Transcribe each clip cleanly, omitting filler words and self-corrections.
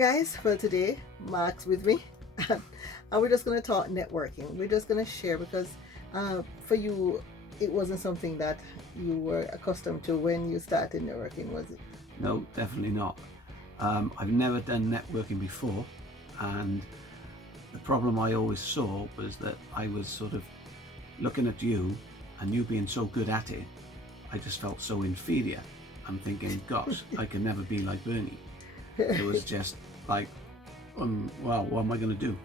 Guys, well, today Mark's with me and we're just going to talk networking. We're just going to share because for you it wasn't something that you were accustomed to when you started networking, was it? No, definitely not. I've never done networking before, and the problem I always saw was that I was sort of looking at you and you being so good at it, I just felt so inferior. I'm thinking, gosh, I can never be like Bernie. It was just like, well, what am I going to do?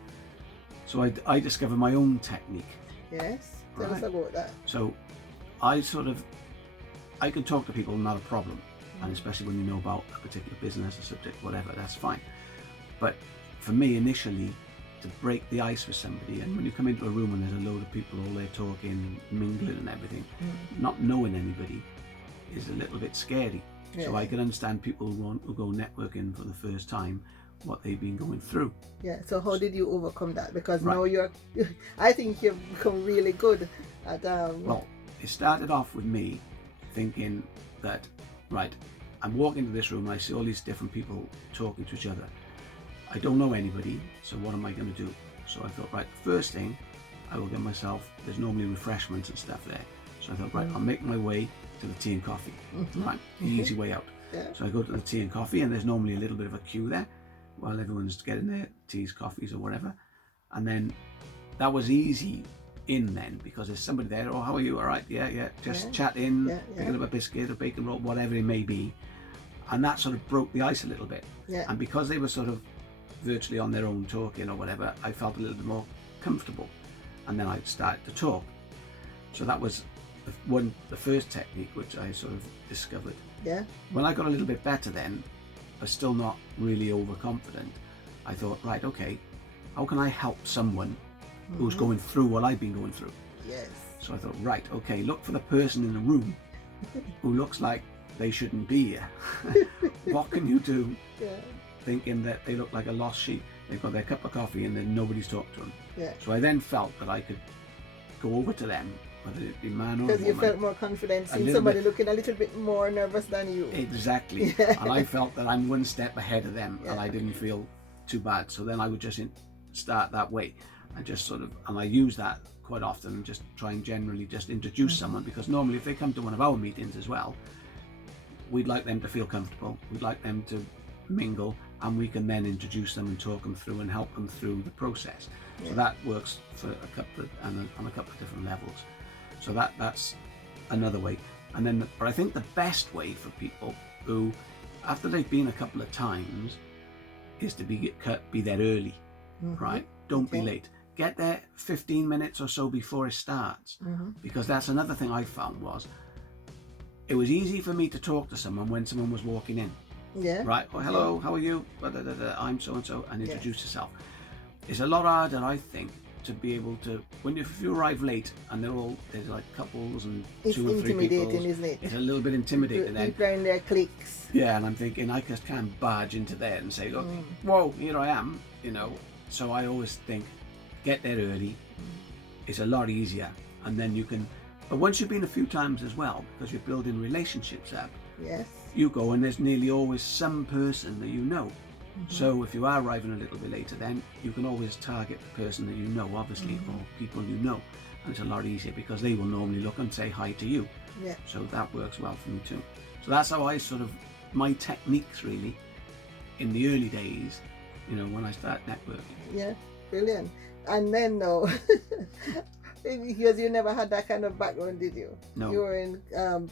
So I discovered my own technique. Yes, tell us about that. So I can talk to people, not a problem. And especially when you know about a particular business, a subject, whatever, that's fine. But for me, initially, to break the ice with somebody, and when you come into a room and there's a load of people all there talking, mingling and everything, not knowing anybody is a little bit scary. Yeah. So I can understand people who go networking for the first time, what they've been going through. Yeah, so how did you overcome that? Because now I think you've become really good at... Well, it started off with me thinking that, right, I'm walking into this room and I see all these different people talking to each other. I don't know anybody, so what am I going to do? So I thought, right, first thing, I will get myself, there's normally refreshments and stuff there. So I thought, right, I'll make my way to the tea and coffee. Right, the easy way out. Yeah. So I go to the tea and coffee, and there's normally a little bit of a queue there while everyone's getting their teas, coffees or whatever. And then that was easy in then, because there's somebody there. Oh, how are you? All right, yeah, just chatting, picking up a biscuit, a bacon roll, whatever it may be. And that sort of broke the ice a little bit. Yeah. And because they were sort of virtually on their own talking or whatever, I felt a little bit more comfortable. And then I started to talk. So that was the first technique which I sort of discovered. Yeah. When I got a little bit better then, but still not really overconfident, I thought, right, okay, how can I help someone who's going through what I've been going through? Yes. So I thought, right, okay, look for the person in the room who looks like they shouldn't be here. What can you do? Yeah. Thinking that they look like a lost sheep. They've got their cup of coffee and then nobody's talked to them. Yeah. So I then felt that I could go over to them, whether it be man or woman. Because you felt more confident seeing somebody looking a little bit more nervous than you. Exactly. Yeah. And I felt that I'm one step ahead of them, and I didn't feel too bad. So then I would just start that way. I just sort of, and I use that quite often, and just try and generally just introduce someone, because normally if they come to one of our meetings as well, we'd like them to feel comfortable. We'd like them to mingle, and we can then introduce them and talk them through and help them through the process. Yeah. So that works for a couple of, on a couple of different levels. So that's another way. And then, but I think the best way for people who, after they've been a couple of times, is to be there early, right? Don't be late. Get there 15 minutes or so before it starts, because that's another thing I found was, it was easy for me to talk to someone when someone was walking in. Yeah. Right. Oh, hello. How are you? I'm so and so, and introduce yourself. It's a lot harder, I think, to be able to, if you arrive late and there's like couples and it's 2 or 3 people. It's intimidating, isn't it? It's a little bit intimidating then. People are in their cliques. Yeah, and I'm thinking I just can't barge into there and say, look, whoa, here I am, So I always think, get there early. It's a lot easier, and then you can. But once you've been a few times as well, because you're building relationships up. Yes. You go and there's nearly always some person that you know. So if you are arriving a little bit later, then you can always target the person that you know, obviously, or people you know. And it's a lot easier because they will normally look and say hi to you. Yeah. So that works well for me too. So that's how I my techniques really, in the early days, when I start networking. Yeah, brilliant. And then though, because you never had that kind of background, did you? No. You were in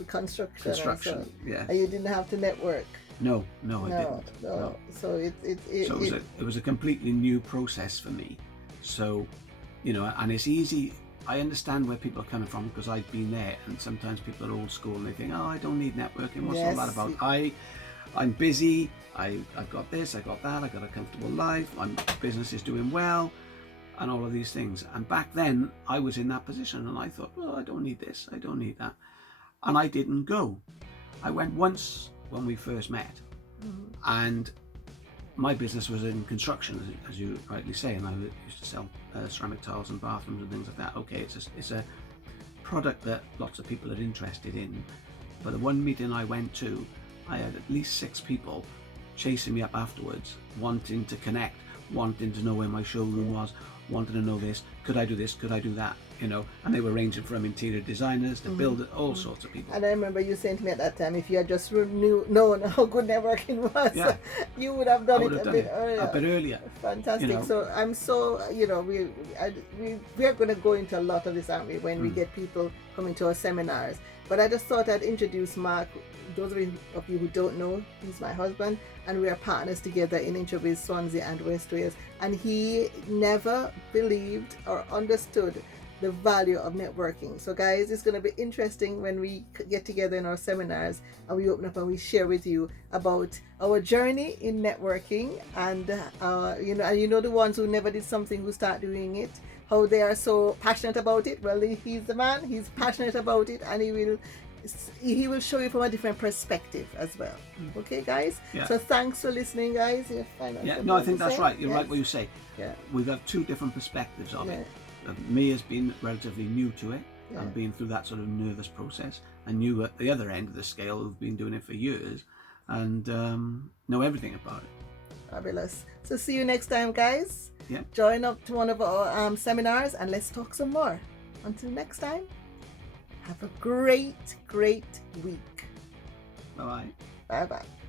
construction. Yeah. And you didn't have to network. No, I didn't. No. So it was a completely new process for me. So, and it's easy. I understand where people are coming from, because I've been there, and sometimes people are old school and they think, oh, I don't need networking. What's all that about? I'm busy. I've got this. I got that. I got a comfortable life. My business is doing well. And all of these things. And back then I was in that position, and I thought, well, I don't need this, I don't need that. And I didn't go. I went once when we first met, and my business was in construction, as you rightly say, and I used to sell ceramic tiles and bathrooms and things like that. Okay, it's a product that lots of people are interested in, but the one meeting I went to, I had at least 6 people chasing me up afterwards, wanting to connect, wanting to know where my showroom was, wanting to know this, could I do this, could I do that, you know, and they were ranging from interior designers to builders, all sorts of people. And I remember you saying to me at that time, if you had just known how good networking was, you would have done it a bit earlier. Fantastic. You know, so I'm so, you know, we are going to go into a lot of this, aren't we, when we get people coming to our seminars. But I just thought I'd introduce Mark. Those of you who don't know, he's my husband, and we are partners together in Introbiz, Swansea and West Wales. And he never believed or understood the value of networking. So guys, it's going to be interesting when we get together in our seminars and we open up and we share with you about our journey in networking, and you know the ones who never did something who start doing it, how they are so passionate about it. Well, he's the man, he's passionate about it, and he will show you from a different perspective as well. Okay, guys? Yeah. So thanks for listening, guys. I think that's right. You're right what you say. Yeah. We've got two different perspectives of it. Me has been relatively new to it and been through that sort of nervous process, and you at the other end of the scale who've been doing it for years and know everything about it. Fabulous. So see you next time, guys. Yeah. Join up to one of our seminars and let's talk some more. Until next time, have a great week. Bye-bye. Bye-bye.